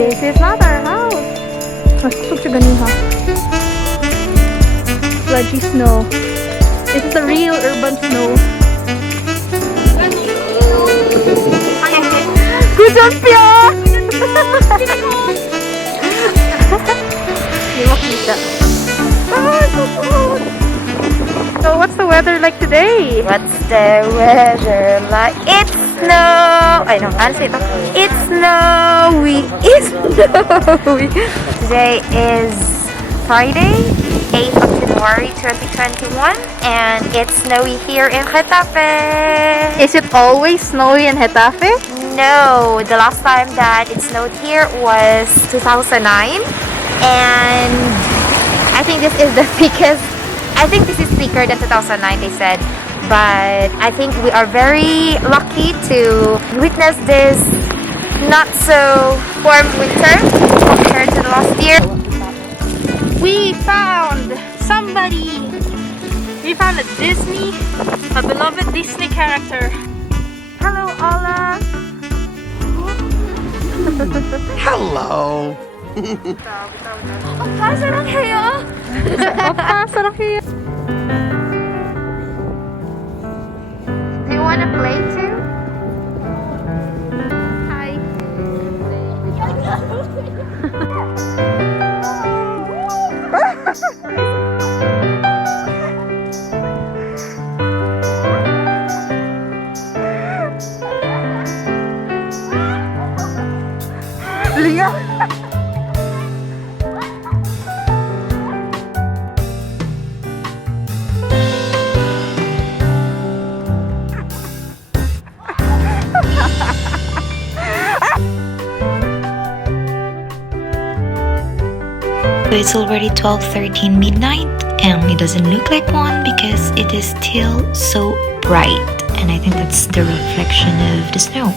This is not our house. Masuk siya ganin ha. Sludgy snow. This is the real urban snow. Good job, Pia! Hindi makita. So what's the weather like today? What's the weather like? It's snow. I know, it's snowy. It's snowy. Today is Friday, 8th of January 2021, and it's snowy here in Getafe. Is it always snowy in Getafe? No, the last time that it snowed here was 2009, and I think this is the biggest. I think this is thicker than 2009, they said, but I think we are very lucky to witness this not so warm winter compared to the last year. We found somebody. We found a beloved Disney character. Hello, Ola. Hello. 오빠 사랑해요. Opa, sarap kayo. Do you want to play too? Hi. Leah. It's already 12:13 midnight and it doesn't look like one because it is still so bright, and I think that's the reflection of the snow.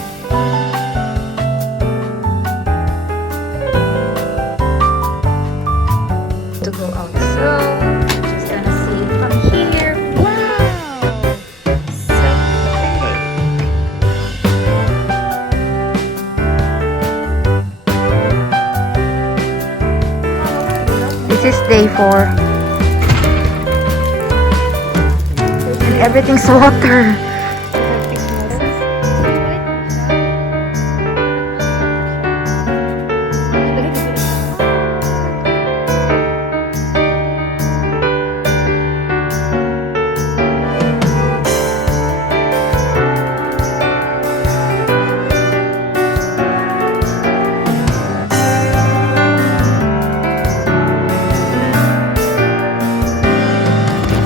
To go out, so just gonna see from here. Wow, so big. This is day 4. And everything's water.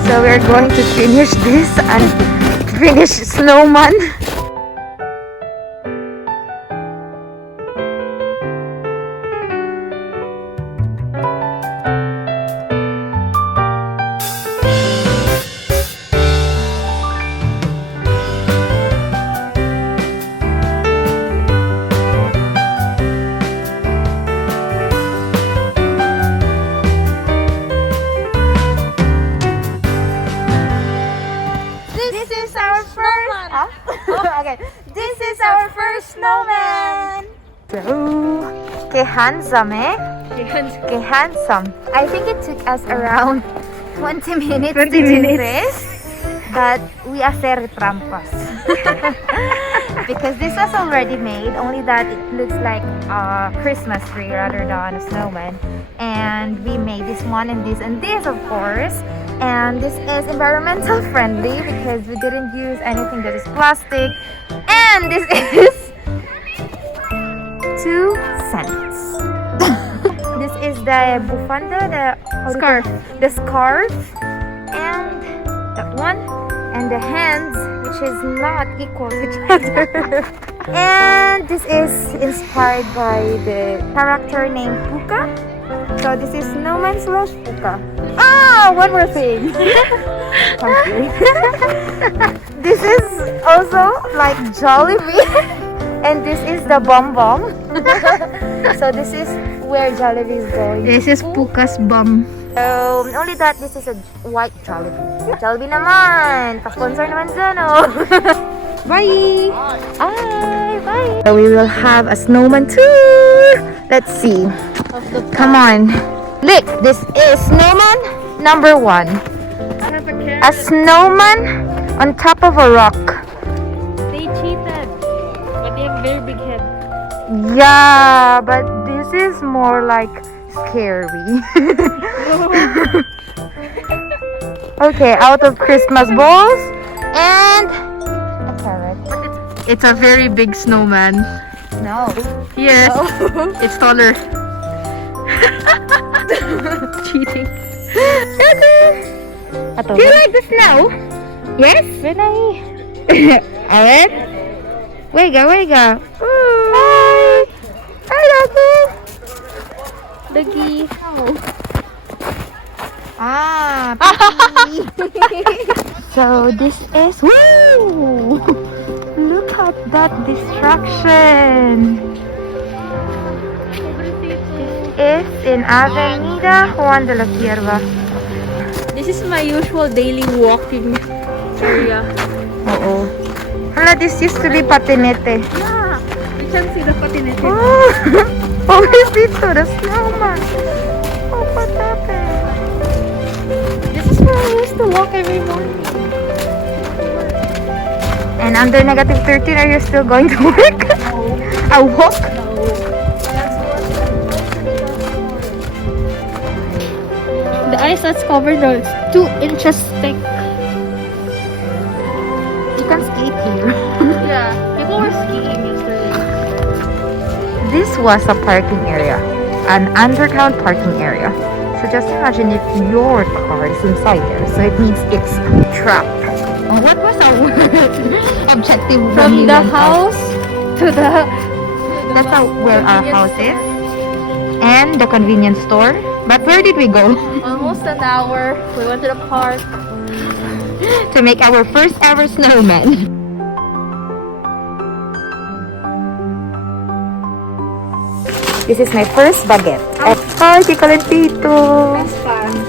So we're going to finish this and finish snowman. This is our first. Okay, this is our first snowman. So, Okay, handsome, eh? Okay, handsome. I think it took us around 20 minutes 20 to do minutes. this, but we hacer trampas. Because this was already made, only that it looks like a Christmas tree rather than a snowman. And we made this one and this, of course. And this is environmental friendly because we didn't use anything that is plastic. And this is 2 cents. This is the bufanda, Scarf. the scarf, and that one, and the hands, which is not equal to each other. And this is inspired by the character named Puka. So this is snowman slash Puka. Ah, one more thing. Okay. This is also like Jollibee, and this is the Bum Bum. So this is where Jollibee is going. this is Puka's bum. So, only that this is a white Jollibee. Jollibee naman! Pa-sponsor naman dyan, oh! Bye! Bye! Bye! So we will have a snowman tour. Let's see. of the Come on. Look, this is snowman number 1. I have a carrot. A snowman on top of a rock. They cheated, but they have very big head. Yeah, but this is more like scary. Okay, out of Christmas balls and a carrot. It's a very big snowman. No. Yes, it's taller. Cheating. Do you like the snow? Yes? Renai. Alright. Wega, wega. Hi. Hi, doggy. Doggy. Ah. So this is. Woo! Look at that distraction. This is in Avenida Juan de la Cierva. This is my usual daily walking area. Oo. Hala, this used to be patinete. Yeah, you can see the patinete. Oh, is dito? The snowman. Oh, what happened? This is where I used to walk every morning. And under negative 13, are you still going to work? A walk? No. The ice that's covered now, it's 2 inches thick. You can skate here. Yeah, people were skiing yesterday. This was a parking area, an underground parking area. So just imagine if your car is inside there. So it means it's trapped. What was our objective? when From we the went out? house to the... That's where our house is. And the convenience store. But where did we go? Almost an hour. We went to the park. To make our first ever snowman. This is my first baguette. Hi, Tito Lentito. Fun.